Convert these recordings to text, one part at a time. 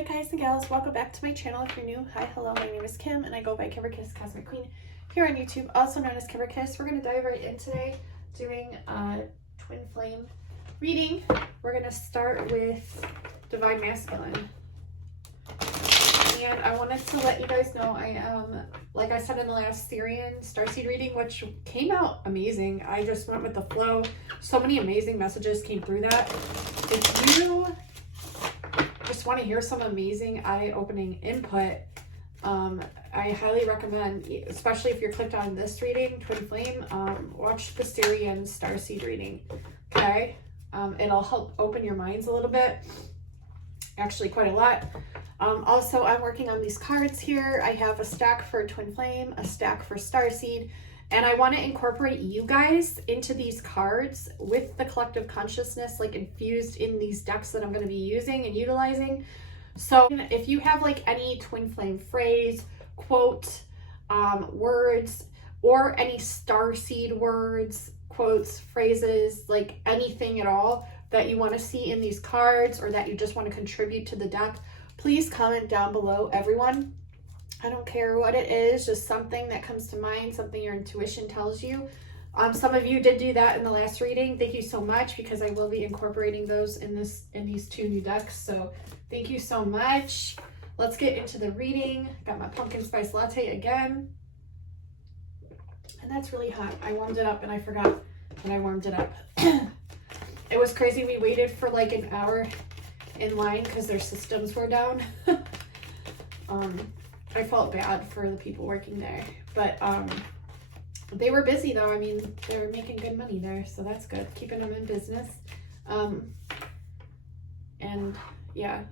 Hi guys and gals, welcome back to my channel. If you're new, hi, hello, my name is Kim and I go by Kimberkiss Cosmic Queen here on YouTube, also known as Kimberkiss. We're going to dive right in today doing a twin flame reading. We're going to start with Divine Masculine. And I wanted to let you guys know I am, like I said in the last Syrian Starseed reading, which came out amazing. I just went with the flow. So many amazing messages came through that. If you just want to hear some amazing eye-opening input, I highly recommend, especially if you're clicked on this reading, Twin Flame, watch the Syrian Starseed reading, okay? It'll help open your minds a little bit, actually quite a lot. Also, I'm working on these cards here. I have a stack for Twin Flame, a stack for Starseed, and I want to incorporate you guys into these cards with the collective consciousness, like infused in these decks that I'm going to be using and utilizing. So if you have like any Twin Flame phrase, quote, words, or any Starseed words, quotes, phrases, like anything at all that you want to see in these cards or that you just want to contribute to the deck, please comment down below, everyone. I don't care what it is, just something that comes to mind, something your intuition tells you. Some of you did do that in the last reading. Thank you so much, because I will be incorporating those in these two new decks. So thank you so much. Let's get into the reading. Got my pumpkin spice latte again. And that's really hot. I warmed it up and I forgot that I warmed it up. It was crazy. We waited for like an hour in line because their systems were down. I felt bad for the people working there, but they were busy though. I mean, they were making good money there, so that's good, keeping them in business. And yeah,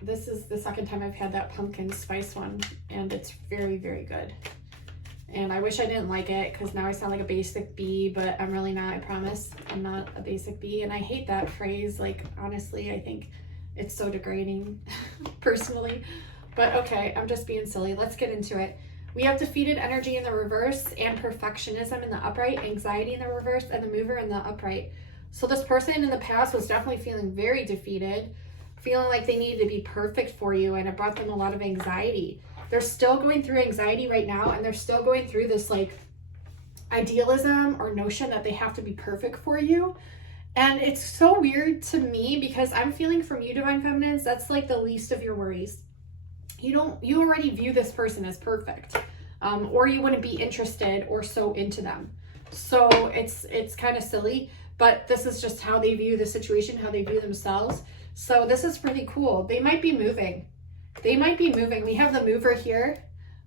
this is the second time I've had that pumpkin spice one, and it's very, very good. And I wish I didn't like it, because now I sound like a basic bee, but I'm really not. I promise I'm not a basic bee. And I hate that phrase. Like, honestly, I think it's so degrading personally. But okay, I'm just being silly. Let's get into it. We have defeated energy in the reverse and perfectionism in the upright, anxiety in the reverse, and the mover in the upright. So this person in the past was definitely feeling very defeated, feeling like they needed to be perfect for you, and it brought them a lot of anxiety. They're still going through anxiety right now, and they're still going through this like idealism or notion that they have to be perfect for you. And it's so weird to me, because I'm feeling from you, Divine Feminines, that's like the least of your worries. You already view this person as perfect, or you wouldn't be interested or so into them. So it's kind of silly, but this is just how they view the situation, how they view themselves. So this is pretty cool. They might be moving. They might be moving. We have the mover here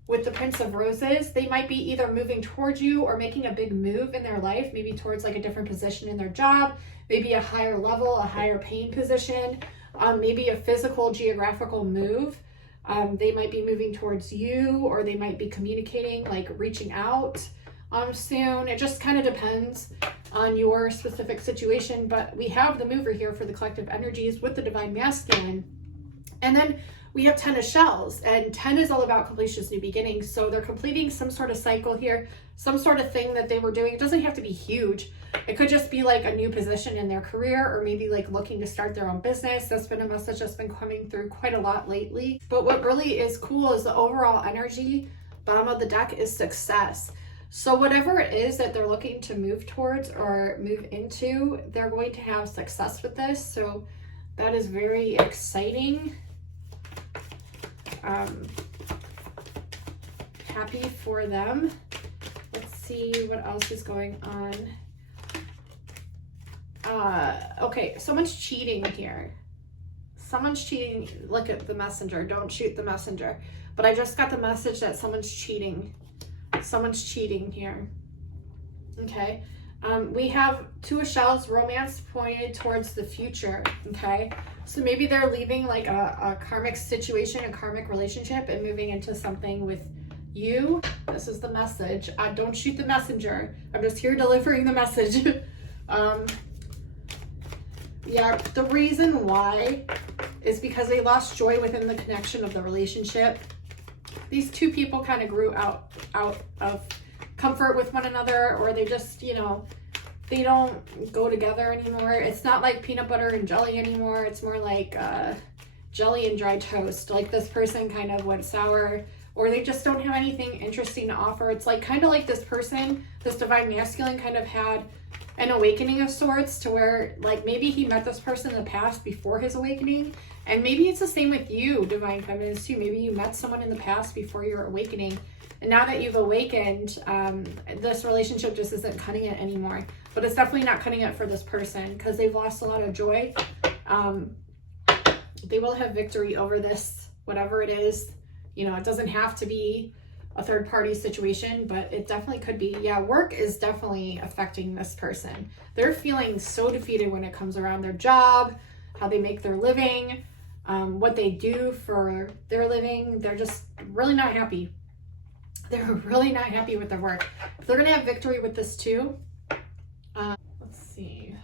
with the Prince of Roses. They might be either moving towards you or making a big move in their life, maybe towards like a different position in their job, maybe a higher level, a higher paying position, maybe a physical geographical move. They might be moving towards you, or they might be communicating, like reaching out soon. It just kind of depends on your specific situation. But we have the mover here for the collective energies with the Divine Masculine. And then we have 10 of shells, and 10 is all about completions, new beginnings. So they're completing some sort of cycle here, some sort of thing that they were doing. It doesn't have to be huge. It could just be like a new position in their career, or maybe like looking to start their own business. That's been a message that's been coming through quite a lot lately. But what really is cool is the overall energy, bottom of the deck, is success. So whatever it is that they're looking to move towards or move into, they're going to have success with this. So that is very exciting. Happy for them. Let's see what else is going on. Okay, someone's cheating here. Someone's cheating. Look at the messenger. Don't shoot the messenger. But I just got the message that someone's cheating. Someone's cheating here. Okay. We have two of shells, romance pointed towards the future. Okay. So maybe they're leaving like a karmic situation, a karmic relationship, and moving into something with you. This is the message. Don't shoot the messenger. I'm just here delivering the message. Yeah, the reason why is because they lost joy within the connection of the relationship. These two people kind of grew out of comfort with one another, or they just, you know, they don't go together anymore. It's not like peanut butter and jelly anymore. It's more like jelly and dry toast. Like this person kind of went sour, or they just don't have anything interesting to offer. It's like kind of like this person, this divine masculine, kind of had an awakening of sorts, to where like maybe he met this person in the past before his awakening. And maybe it's the same with you, divine feminines, too. Maybe you met someone in the past before your awakening, and now that you've awakened, this relationship just isn't cutting it anymore. But it's definitely not cutting it for this person, because they've lost a lot of joy. They will have victory over this, whatever it is. You know, it doesn't have to be a third party situation, but it definitely could be. Yeah, work is definitely affecting this person. They're feeling so defeated when it comes around their job, how they make their living, what they do for their living. They're just really not happy. They're really not happy with their work. But they're going to have victory with this too. Let's see.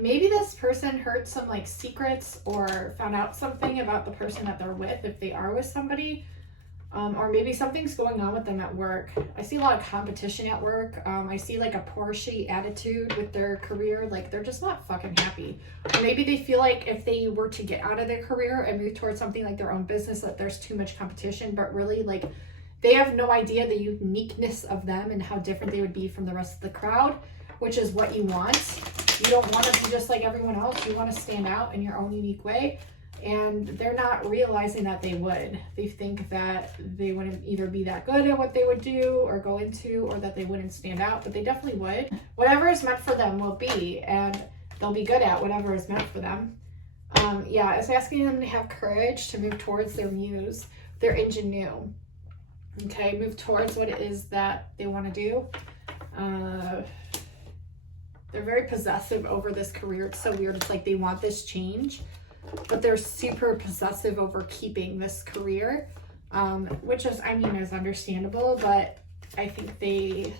Maybe this person heard some like secrets, or found out something about the person that they're with, if they are with somebody. Or maybe something's going on with them at work. I see a lot of competition at work. I see like a Porsche attitude with their career. Like they're just not fucking happy. Or maybe they feel like if they were to get out of their career and move towards something like their own business, that there's too much competition. But really, like, they have no idea the uniqueness of them and how different they would be from the rest of the crowd, which is what you want. You don't want to be just like everyone else. You want to stand out in your own unique way. And they're not realizing that they would. They think that they wouldn't either be that good at what they would do or go into, or that they wouldn't stand out, but they definitely would. Whatever is meant for them will be, and they'll be good at whatever is meant for them. Yeah, it's asking them to have courage to move towards their muse, their ingenue. Okay, move towards what it is that they want to do. They're very possessive over this career. It's so weird. It's like they want this change, but they're super possessive over keeping this career, which is, I mean, is understandable, but I think they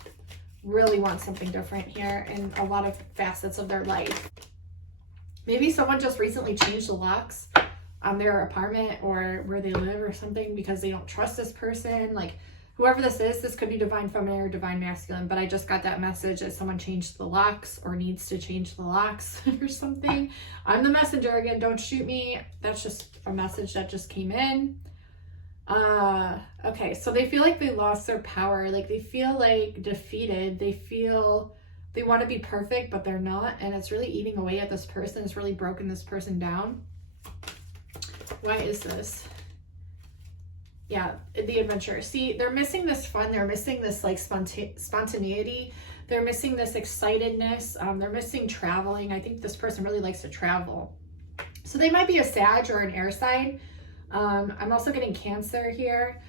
really want something different here in a lot of facets of their life. Maybe someone just recently changed the locks on their apartment or where they live or something, because they don't trust this person. Like, whoever this is, this could be divine feminine or divine masculine, but I just got that message that someone changed the locks or needs to change the locks or something. I'm the messenger again, don't shoot me. That's just a message that just came in. Okay, so they feel like they lost their power. Like they feel like defeated. They feel they want to be perfect, but they're not. And it's really eating away at this person. It's really broken this person down. Why is this? Yeah, the adventure. See, they're missing this fun. They're missing this like spontaneity. They're missing this excitedness. They're missing traveling. I think this person really likes to travel. So they might be a Sag or an air sign. I'm also getting Cancer here,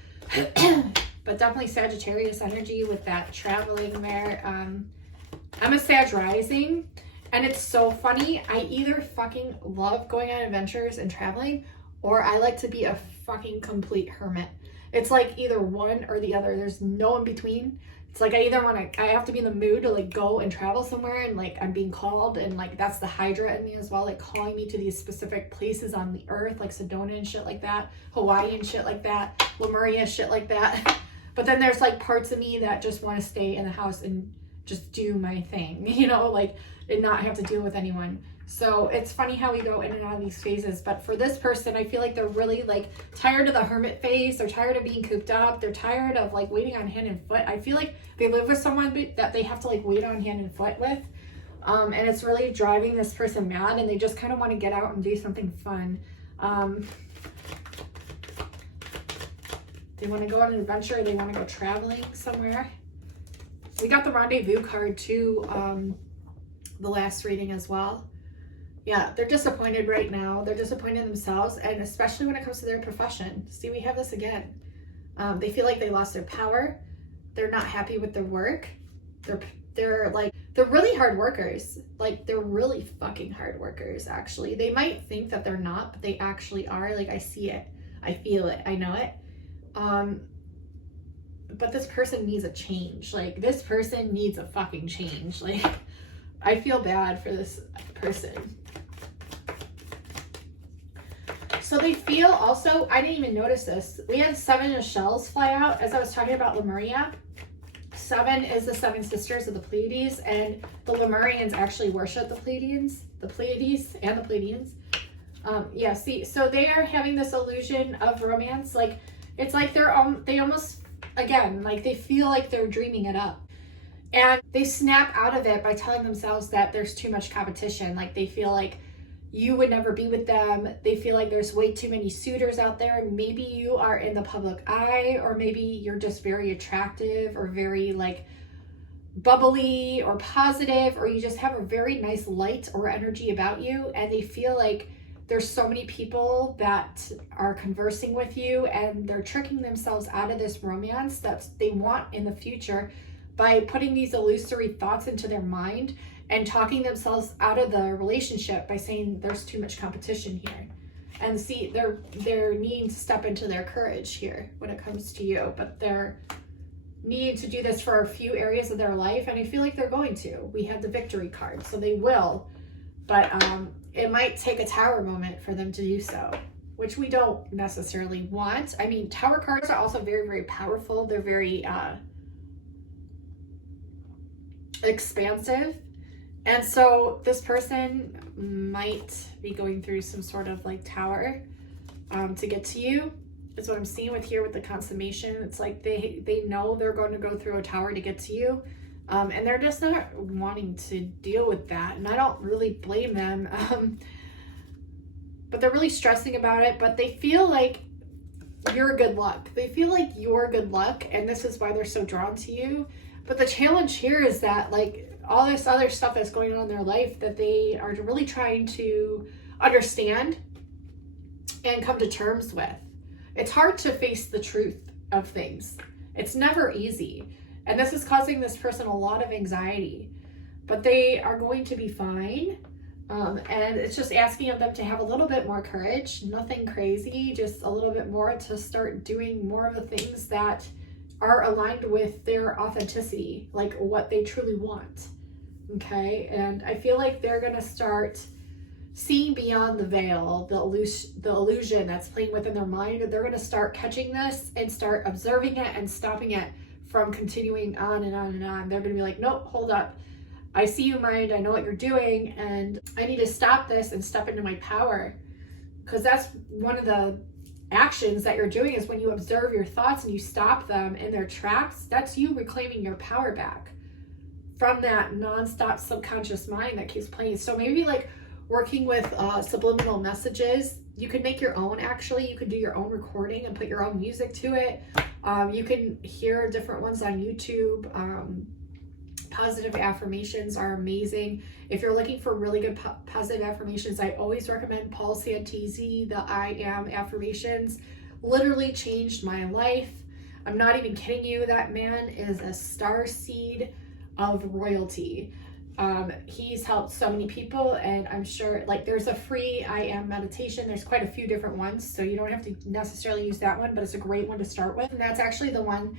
but definitely Sagittarius energy with that traveling there. I'm a Sag rising, and it's so funny. I either fucking love going on adventures and traveling, or I like to be a fucking complete hermit. It's like either one or the other. There's no in between. It's like I have to be in the mood to like go and travel somewhere, and like I'm being called, and like that's the Hydra in me as well, like calling me to these specific places on the earth, like Sedona and shit like that, Hawaii and shit like that, Lemuria shit like that. But then there's like parts of me that just want to stay in the house and just do my thing, you know, like, and not have to deal with anyone. So it's funny how we go in and out of these phases. But for this person, I feel like they're really like tired of the hermit phase. They're tired of being cooped up. They're tired of like waiting on hand and foot. I feel like they live with someone that they have to like wait on hand and foot with. And it's really driving this person mad, and they just kind of want to get out and do something fun. They want to go on an adventure. They want to go traveling somewhere. We got the rendezvous card too, the last reading as well. Yeah, they're disappointed right now. They're disappointed in themselves, and especially when it comes to their profession. See, we have this again. They feel like they lost their power. They're not happy with their work. They're really hard workers. Like, they're really fucking hard workers, actually. They might think that they're not, but they actually are. Like, I see it. I feel it. I know it. But this person needs a change. Like, this person needs a fucking change. Like, I feel bad for this person. So they feel also, I didn't even notice this. We had 7 of shells fly out as I was talking about Lemuria. 7 is the 7 sisters of the Pleiades, and the Lemurians actually worship the Pleiades and the Pleiadians. Yeah, see, so they are having this illusion of romance. Like, it's like they almost, again, like they feel like they're dreaming it up. And they snap out of it by telling themselves that there's too much competition. Like, they feel like you would never be with them. They feel like there's way too many suitors out there. Maybe you are in the public eye, or maybe you're just very attractive or very like bubbly or positive, or you just have a very nice light or energy about you. And they feel like there's so many people that are conversing with you, and they're tricking themselves out of this romance that they want in the future by putting these illusory thoughts into their mind and talking themselves out of the relationship by saying there's too much competition here. And see, they're needing to step into their courage here when it comes to you, but they're needing to do this for a few areas of their life, and I feel like they're going to. We have the victory card, so they will, but it might take a tower moment for them to do so, which we don't necessarily want. I mean, tower cards are also very, very powerful. They're very expansive. And so this person might be going through some sort of like tower to get to you. Is what I'm seeing with here with the consummation. It's like they know they're going to go through a tower to get to you. And they're just not wanting to deal with that. And I don't really blame them. But they're really stressing about it. But they feel like you're good luck. They feel like you're good luck. And this is why they're so drawn to you. But the challenge here is that like all this other stuff that's going on in their life that they are really trying to understand and come to terms with. It's hard to face the truth of things. It's never easy. And this is causing this person a lot of anxiety. But they are going to be fine. And it's just asking of them to have a little bit more courage. Nothing crazy, just a little bit more to start doing more of the things that are aligned with their authenticity, like what they truly want. Okay, and I feel like they're gonna start seeing beyond the veil, the illusion that's playing within their mind. They're gonna start catching this and start observing it and stopping it from continuing on and on and on. They're gonna be like, nope, hold up. I see you, mind. I know what you're doing, and I need to stop this and step into my power. Because that's one of the actions that you're doing, is when you observe your thoughts and you stop them in their tracks, that's you reclaiming your power back from that nonstop subconscious mind that keeps playing. So maybe like working with subliminal messages. You could make your own, actually. You could do your own recording and put your own music to it. You can hear different ones on YouTube. Positive affirmations are amazing. If you're looking for really good positive affirmations, I always recommend Paul Santisi, the I Am affirmations. Literally changed my life. I'm not even kidding you. That man is a star seed of royalty. He's helped so many people, and I'm sure like there's a free I Am meditation. There's quite a few different ones, so you don't have to necessarily use that one, but it's a great one to start with. And that's actually the one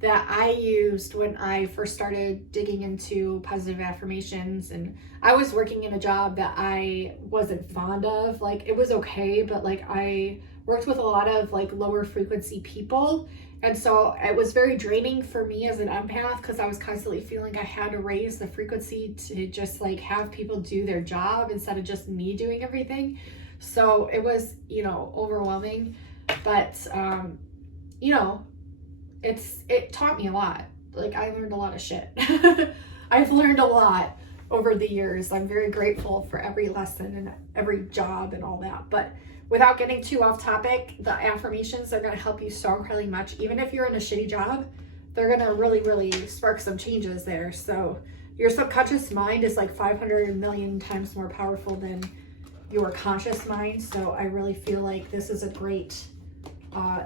that I used when I first started digging into positive affirmations. And I was working in a job that I wasn't fond of. Like, it was okay, but like I worked with a lot of like lower frequency people. And so it was very draining for me as an empath, because I was constantly feeling I had to raise the frequency to just like have people do their job instead of just me doing everything. So it was, you know, overwhelming, but you know, it taught me a lot. Like, I learned a lot of shit. I've learned a lot over the years. I'm very grateful for every lesson and every job and all that. But without getting too off topic, the affirmations are going to help you so incredibly much. Even if you're in a shitty job, they're going to really, really spark some changes there. So your subconscious mind is like 500 million times more powerful than your conscious mind. So I really feel like this is a great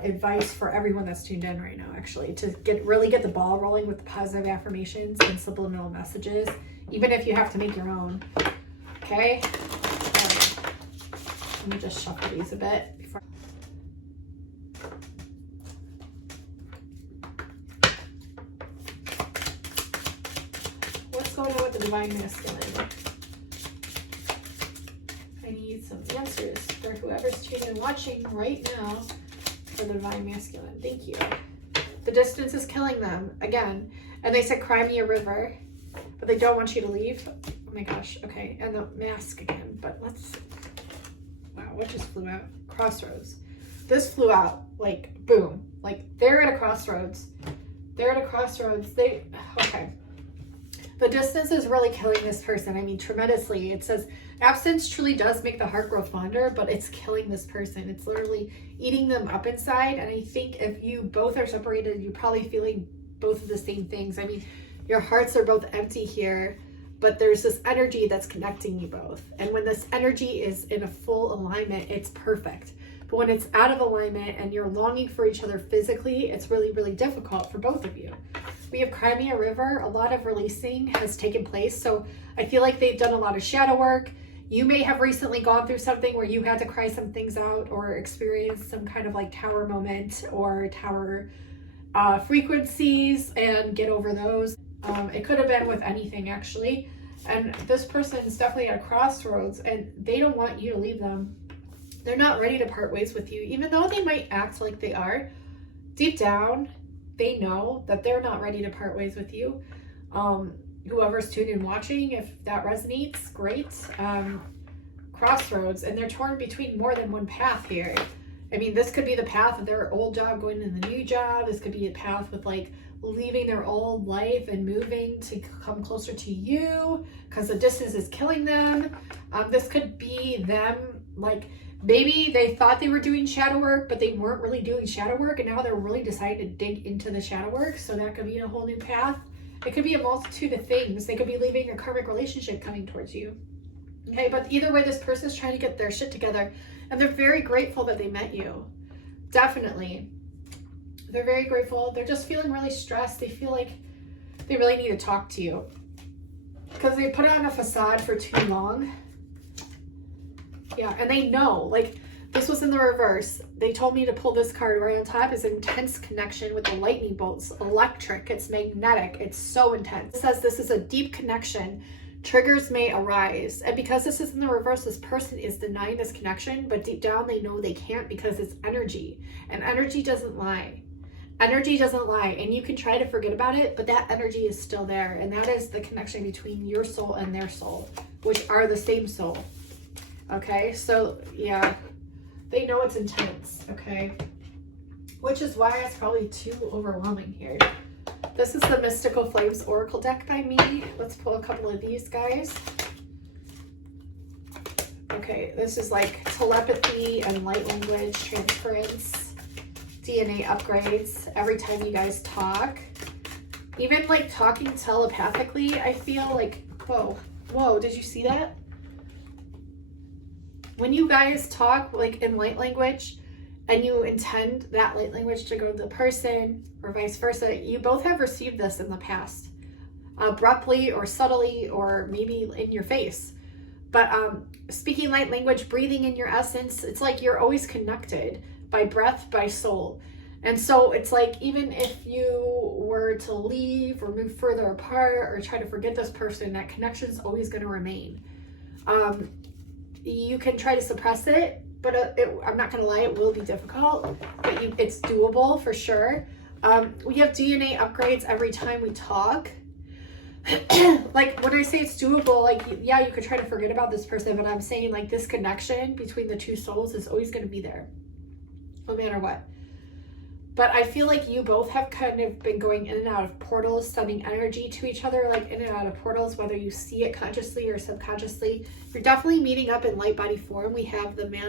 advice for everyone that's tuned in right now, actually, to really get the ball rolling with the positive affirmations and subliminal messages, even if you have to make your own. Okay, let me just shuffle these a bit before. What's going on with the divine masculine? I need some answers for whoever's tuning and watching right now for the divine masculine. Thank you. The distance is killing them again. And they said, cry me a river, but they don't want you to leave. Oh my gosh. Okay. And the mask again, but let's, wow, what just flew out? Crossroads. This flew out like boom, like they're at a crossroads. They're at a crossroads. Okay. The distance is really killing this person. I mean, tremendously. It says absence truly does make the heart grow fonder, but it's killing this person. It's literally eating them up inside. And I think if you both are separated, you're probably feeling both of the same things. I mean, your hearts are both empty here, but there's this energy that's connecting you both. And when this energy is in a full alignment, it's perfect. But when it's out of alignment and you're longing for each other physically, it's really, really difficult for both of you. We have Cry Me a River. A lot of releasing has taken place. So I feel like they've done a lot of shadow work. You may have recently gone through something where you had to cry some things out or experience some kind of like tower moment or tower frequencies and get over those. It could have been with anything actually. And this person is definitely at a crossroads and they don't want you to leave them. They're not ready to part ways with you, even though they might act like they are. Deep down, they know that they're not ready to part ways with you. Whoever's tuned in watching, if that resonates, great. Crossroads, and they're torn between more than one path here. I mean, this could be the path of their old job going to the new job. This could be a path with like leaving their old life and moving to come closer to you because the distance is killing them. This could be them like, maybe they thought they were doing shadow work, but they weren't really doing shadow work, and now they're really deciding to dig into the shadow work, so that could be a whole new path. It could be a multitude of things. They could be leaving a karmic relationship coming towards you. Okay, but either way, this person's trying to get their shit together, and they're very grateful that they met you. Definitely. They're very grateful. They're just feeling really stressed. They feel like they really need to talk to you because they put on a facade for too long. Yeah, and they know, like, this was in the reverse. They told me to pull this card right on top. Is intense connection with the lightning bolts. Electric. It's magnetic. It's so intense. It says this is a deep connection. Triggers may arise. And because this is in the reverse, this person is denying this connection, but deep down they know they can't because it's energy. And energy doesn't lie. Energy doesn't lie. And you can try to forget about it, but that energy is still there. And that is the connection between your soul and their soul, which are the same soul. Okay, so yeah, they know it's intense, okay? Which is why it's probably too overwhelming here. This is the Mystical Flames Oracle deck by me. Let's pull a couple of these guys. Okay, this is like telepathy and light language transference, DNA upgrades every time you guys talk. Even like talking telepathically, I feel like, whoa, did you see that? When you guys talk like in light language and you intend that light language to go to the person or vice versa, you both have received this in the past, abruptly or subtly or maybe in your face. But speaking light language, breathing in your essence, it's like you're always connected by breath, by soul. And so it's like, even if you were to leave or move further apart or try to forget this person, that connection is always going to remain. You can try to suppress it, but I'm not going to lie, it will be difficult, but it's doable for sure. We have DNA upgrades every time we talk. Like when I say it's doable, like, yeah, you could try to forget about this person, but I'm saying like this connection between the two souls is always going to be there, no matter what. But I feel like you both have kind of been going in and out of portals, sending energy to each other, like in and out of portals, whether you see it consciously or subconsciously. You're definitely meeting up in light body form. We have the man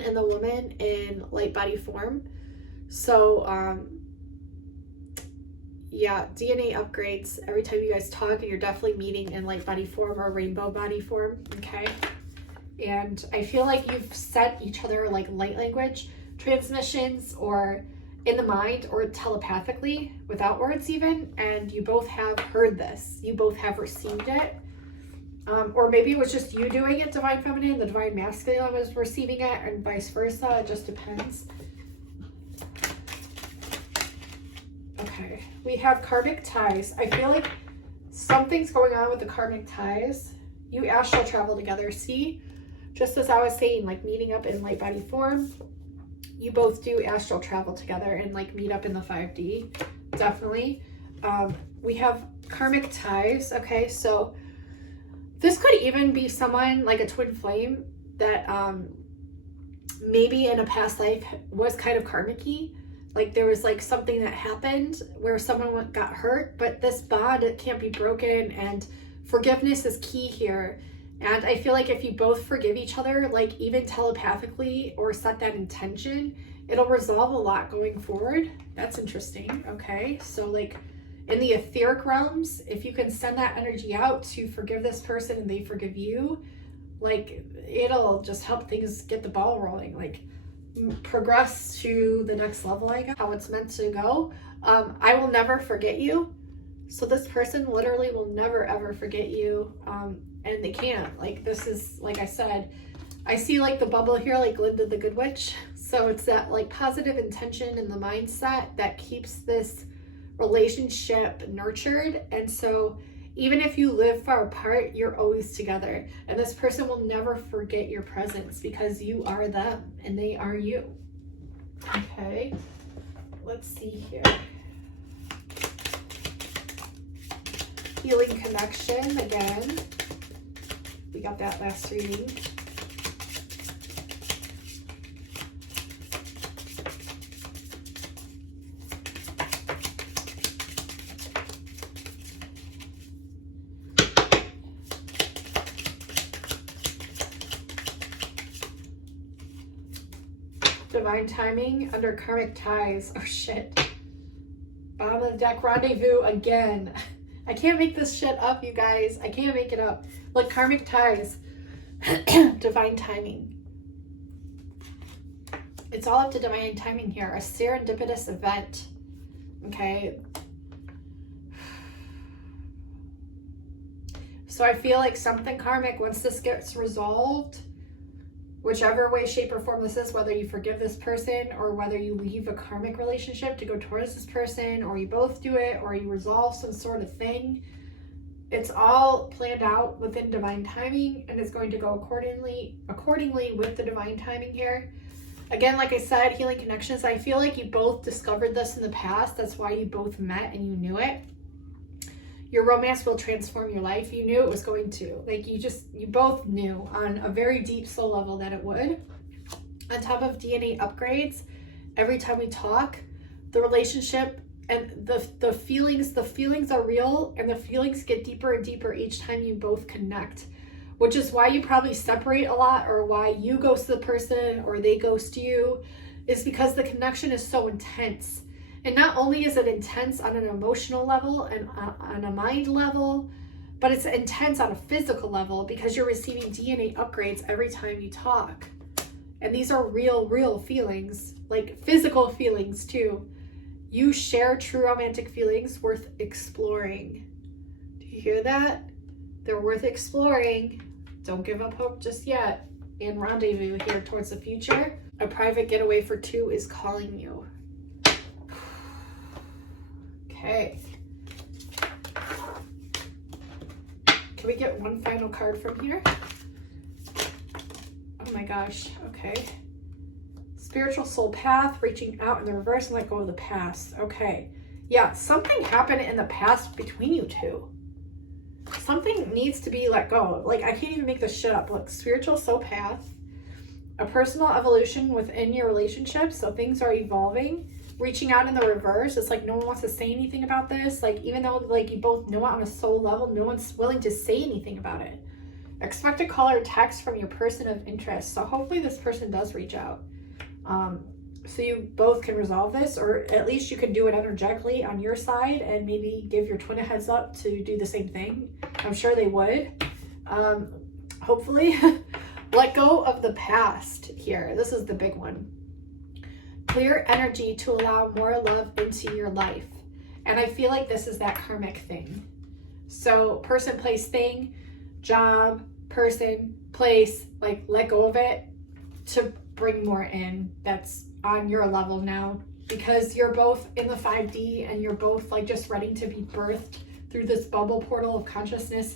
and the woman in light body form. So, yeah, DNA upgrades every time you guys talk, and you're definitely meeting in light body form or rainbow body form, okay? And I feel like you've sent each other like light language transmissions or in the mind or telepathically without words even, and you both have heard this. You both have received it. Or maybe it was just you doing it, Divine Feminine, the Divine Masculine was receiving it, and vice versa. It just depends. Okay, we have karmic ties. I feel like something's going on with the karmic ties. You astral travel together. See, just as I was saying, like meeting up in light body form, you both do astral travel together and like meet up in the 5D, definitely. we have karmic ties. Okay, so this could even be someone like a twin flame that maybe in a past life was kind of karmic-y. Like there was like something that happened where someone got hurt, but this bond, it can't be broken, and forgiveness is key here. And I feel like if you both forgive each other, like even telepathically, or set that intention, it'll resolve a lot going forward. That's interesting. Okay, so like in the etheric realms, if you can send that energy out to forgive this person and they forgive you, like it'll just help things get the ball rolling, like progress to the next level, I guess, how it's meant to go. I will never forget you. So this person literally will never ever forget you. And they can't. Like this is, like I said, I see like the bubble here, like Glinda the Good Witch. So it's that like positive intention and the mindset that keeps this relationship nurtured. And so even if you live far apart, you're always together. And this person will never forget your presence because you are them and they are you. Okay, let's see here. Healing connection again. We got that last reading. Divine timing under karmic ties. Oh shit. Bottom of the deck, rendezvous again. I can't make this shit up, you guys. I can't make it up. Like karmic ties. Divine timing. It's all up to divine timing here. A serendipitous event. Okay. So I feel like something karmic, once this gets resolved, whichever way, shape, or form this is, whether you forgive this person or whether you leave a karmic relationship to go towards this person, or you both do it, or you resolve some sort of thing, it's all planned out within divine timing, and it's going to go accordingly with the divine timing here. Again, like I said, healing connections, I feel like you both discovered this in the past. That's why you both met and you knew it. Your romance will transform your life. You knew it was going to. Like you both knew on a very deep soul level that it would. On top of DNA upgrades, every time we talk, the relationship and the feelings are real, and the feelings get deeper and deeper each time you both connect, which is why you probably separate a lot, or why you ghost the person or they ghost you, is because the connection is so intense. And not only is it intense on an emotional level and on a mind level, but it's intense on a physical level because you're receiving DNA upgrades every time you talk. And these are real feelings, like physical feelings too. You share true romantic feelings worth exploring. Do you hear that? They're worth exploring. Don't give up hope just yet. And rendezvous here towards the future. A private getaway for two is calling you. Okay. Can we get one final card from here? Oh my gosh. Okay. Spiritual soul path, reaching out in the reverse and let go of the past. Okay. Yeah, something happened in the past between you two. Something needs to be let go. Like, I can't even make this shit up. Look, spiritual soul path, a personal evolution within your relationship. So things are evolving. Reaching out in the reverse, it's like no one wants to say anything about this. Like, even though like you both know it on a soul level, no one's willing to say anything about it. Expect a call or text from your person of interest. So hopefully this person does reach out. So you both can resolve this, or at least you can do it energetically on your side and maybe give your twin a heads up to do the same thing. I'm sure they would. Hopefully. Let go of the past here. This is the big one. Clear energy to allow more love into your life. And I feel like this is that karmic thing. So person, place, thing, job, person, place, like let go of it to bring more in that's on your level now, because you're both in the 5D and you're both like just ready to be birthed through this bubble portal of consciousness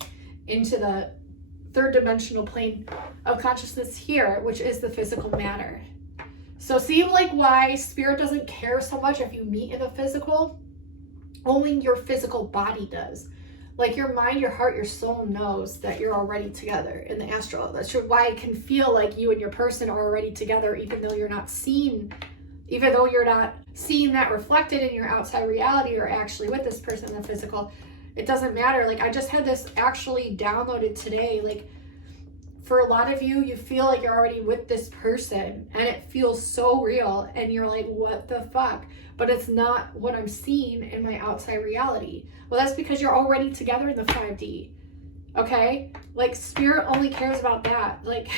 into the third dimensional plane of consciousness here, which is the physical matter. So see like why spirit doesn't care so much if you meet in the physical. Only your physical body does. Like your mind, your heart, your soul knows that you're already together in the astral. That's why it can feel like you and your person are already together, even though you're not seeing that reflected in your outside reality or actually with this person in the physical. It doesn't matter. Like I just had this actually downloaded today. Like for a lot of you, you feel like you're already with this person and it feels so real and you're like, what the fuck? But it's not what I'm seeing in my outside reality. Well, that's because you're already together in the 5D. Okay? Like spirit only cares about that. Like,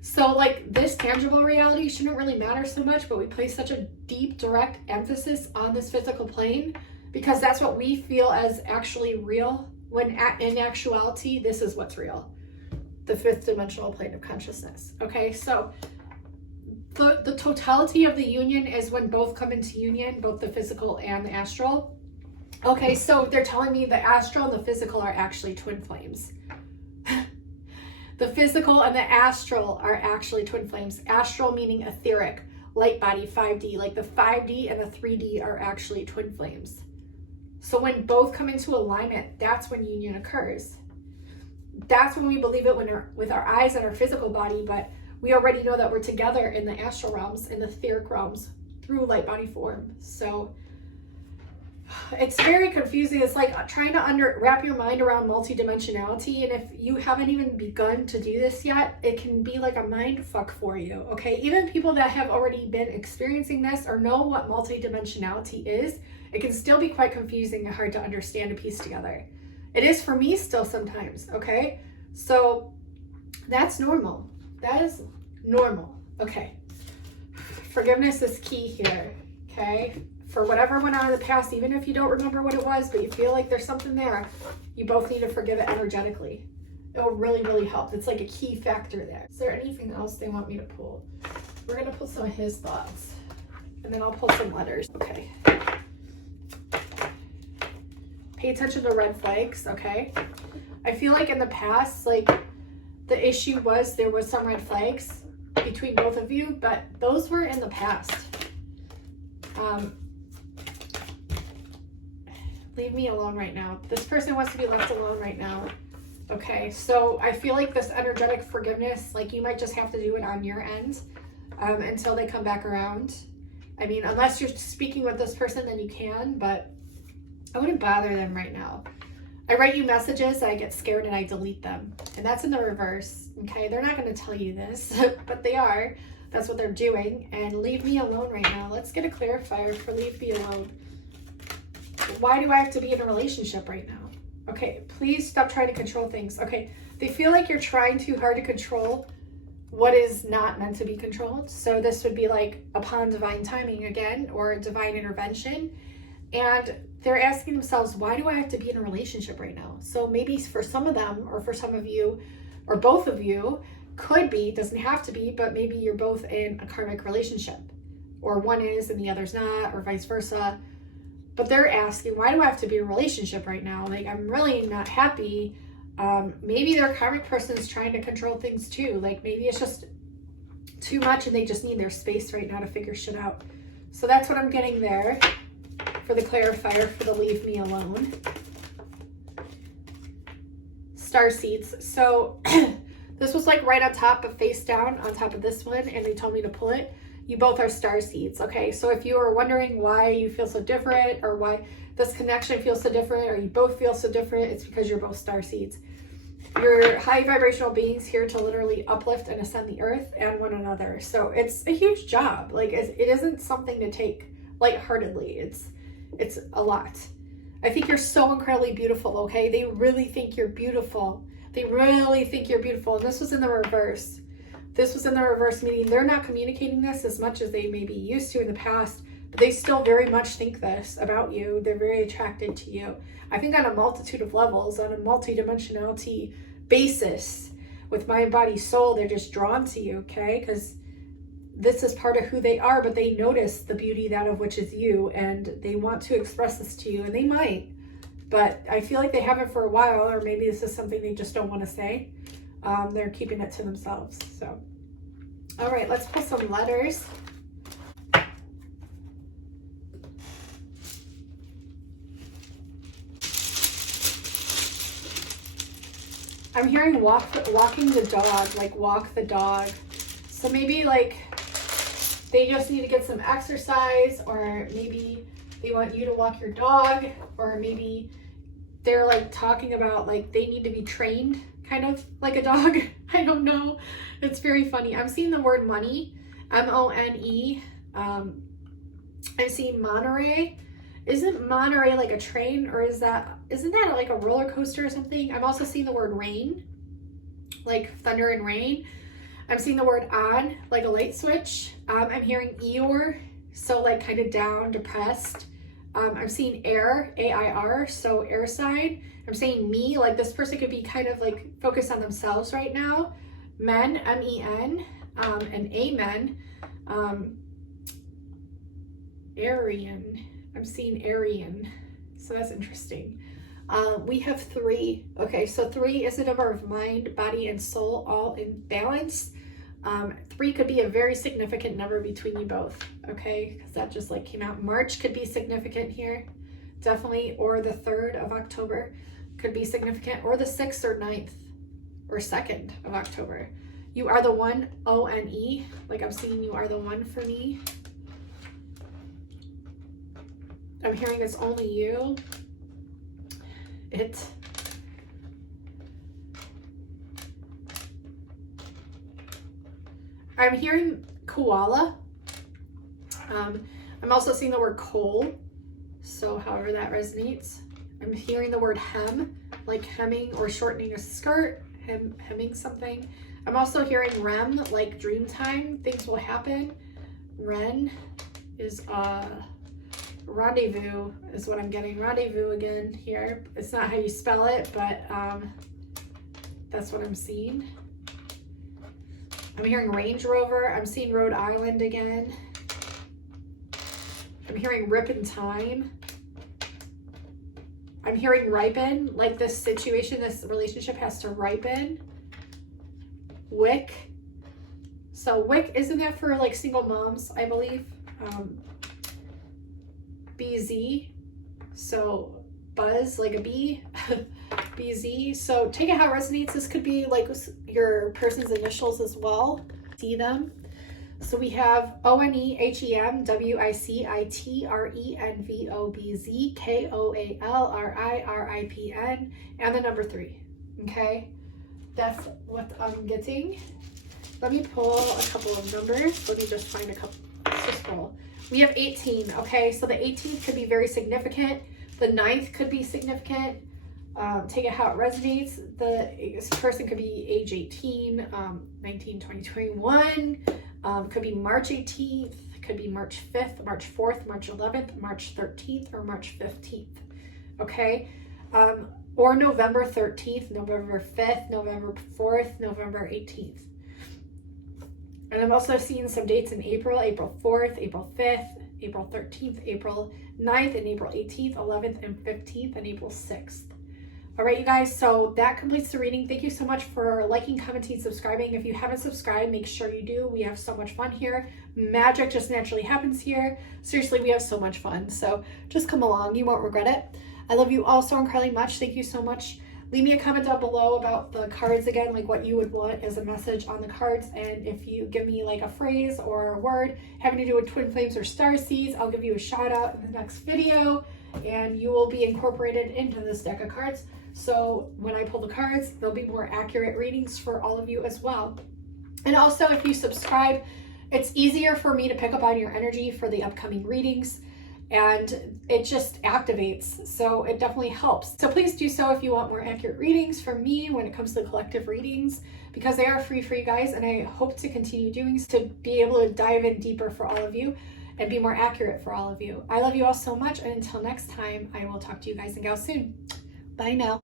so like this tangible reality shouldn't really matter so much, but we place such a deep, direct emphasis on this physical plane because that's what we feel as actually real, when in actuality, this is what's real. The 5th dimensional plane of consciousness. Okay, so the totality of the union is when both come into union, both the physical and the astral. Okay, so they're telling me the astral and the physical are actually twin flames. The physical and the astral are actually twin flames. Astral meaning etheric, light body, 5D. Like the 5D and the 3D are actually twin flames. So when both come into alignment, that's when union occurs. That's when we believe it with our eyes and our physical body, but we already know that we're together in the astral realms, in the etheric realms, through light body form. So it's very confusing. It's like trying to wrap your mind around multidimensionality. And if you haven't even begun to do this yet, it can be like a mind fuck for you. Okay. Even people that have already been experiencing this or know what multidimensionality is, it can still be quite confusing and hard to understand and piece together. It is for me still sometimes. Okay. So that's normal. That is normal. Okay. Forgiveness is key here. Okay. For whatever went on in the past, even if you don't remember what it was, but you feel like there's something there, you both need to forgive it energetically. It'll really, really help. It's like a key factor there. Is there anything else they want me to pull? We're going to pull some of his thoughts. And then I'll pull some letters. Okay. Pay attention to red flags, okay? I feel like in the past, like, the issue was there was some red flags between both of you, but those were in the past. Leave me alone right now. This person wants to be left alone right now. Okay, so I feel like this energetic forgiveness, like you might just have to do it on your end until they come back around. I mean, unless you're speaking with this person, then you can, but I wouldn't bother them right now. I write you messages, I get scared and I delete them. And that's in the reverse, okay? They're not going to tell you this, but they are. That's what they're doing. And leave me alone right now. Let's get a clarifier for leave me alone. Why do I have to be in a relationship right now? Okay, please stop trying to control things. Okay, they feel like you're trying too hard to control what is not meant to be controlled. So this would be like upon divine timing again, or divine intervention. And they're asking themselves, why do I have to be in a relationship right now? So maybe for some of them, or for some of you, or both of you, could be, doesn't have to be, but maybe you're both in a karmic relationship. Or one is and the other's not, or vice versa. But they're asking, why do I have to be in a relationship right now? Like, I'm really not happy. Maybe their karmic person is trying to control things too. Like, maybe it's just too much and they just need their space right now to figure shit out. So that's what I'm getting there for the clarifier for the leave me alone. Star seeds. So this was like right on top of face down on top of this one, and they told me to pull it. You both are star seeds, okay? So if you are wondering why you feel so different, or why this connection feels so different, or you both feel so different, it's because you're both star seeds. You're high vibrational beings here to literally uplift and ascend the earth and one another. So it's a huge job. Like, it isn't something to take lightheartedly. It's a lot. I think you're so incredibly beautiful, okay? They really think you're beautiful. They really think you're beautiful. And this was in the reverse. This was in the reverse, meaning they're not communicating this as much as they may be used to in the past, but they still very much think this about you. They're very attracted to you. I think on a multitude of levels, on a multidimensionality basis, with mind, body, soul, they're just drawn to you, okay? Because this is part of who they are, but they notice the beauty that of which is you, and they want to express this to you, and they might, but I feel like they haven't for a while, or maybe this is something they just don't want to say. They're keeping it to themselves. So, all right, let's pull some letters. I'm hearing walking the dog, like walk the dog. So maybe like they just need to get some exercise, or maybe they want you to walk your dog, or maybe they're like talking about like they need to be trained kind of like a dog. I don't know. It's very funny. I'm seeing the word money, M-O-N-E. I'm seeing Monterey. Isn't Monterey like a train, or isn't that like a roller coaster or something? I'm also seeing the word rain, like thunder and rain. I'm seeing the word on, like a light switch. I'm hearing Eeyore, so like kind of down, depressed. I'm seeing air, A-I-R, so air sign. I'm saying me, like this person could be kind of like focused on themselves right now. Men, M-E-N, and amen. Aryan. I'm seeing Aryan, so that's interesting. We have 3. Okay, so 3 is the number of mind, body, and soul all in balance. 3 could be a very significant number between you both, okay? Because that just like came out. March could be significant here, definitely, or the 3rd of October could be significant, or the 6th or 9th or 2nd of October. You are the one, O-N-E, like I'm seeing you are the one for me. I'm hearing it's only you. I'm hearing koala. I'm also seeing the word coal, so however that resonates. I'm hearing the word hem, like hemming or shortening a skirt, hemming something. I'm also hearing rem, like dream time, things will happen. Ren is rendezvous is what I'm getting. Rendezvous again here. It's not how you spell it, but that's what I'm seeing. I'm hearing Range Rover. I'm seeing Rhode Island again. I'm hearing rip in time. I'm hearing ripen, like this situation, this relationship has to ripen. Wick. So wick, isn't that for like single moms, I believe? BZ, so buzz, like a bee. BZ. So take it how it resonates. This could be like your person's initials as well. See them. So we have ONEHEMWICITRENVOBZ KOALRIRIPN and the number 3. Okay, that's what I'm getting. Let me pull a couple of numbers. Let me just find a couple. Let's just roll. We have 18. Okay, so the 18th could be very significant. The 9th could be significant. Take it how it resonates. This person could be age 18, 19, 20, 21. Could be March 18th, could be March 5th, March 4th, March 11th, March 13th, or March 15th, okay? Or November 13th, November 5th, November 4th, November 18th. And I'm also seeing some dates in April, April 4th, April 5th, April 13th, April 9th, and April 18th, 11th, and 15th, and April 6th. All right, you guys, so that completes the reading. Thank you so much for liking, commenting, subscribing. If you haven't subscribed, make sure you do. We have so much fun here. Magic just naturally happens here. Seriously, we have so much fun. So just come along. You won't regret it. I love you all so incredibly much. Thank you so much. Leave me a comment down below about the cards again, like what you would want as a message on the cards. And if you give me like a phrase or a word having to do with twin flames or star seeds, I'll give you a shout out in the next video and you will be incorporated into this deck of cards. So when I pull the cards, there'll be more accurate readings for all of you as well. And also, if you subscribe, it's easier for me to pick up on your energy for the upcoming readings, and it just activates. So it definitely helps. So please do so if you want more accurate readings from me when it comes to collective readings, because they are free for you guys, and I hope to continue doing so to be able to dive in deeper for all of you and be more accurate for all of you. I love you all so much, and until next time, I will talk to you guys and gals soon. Bye now.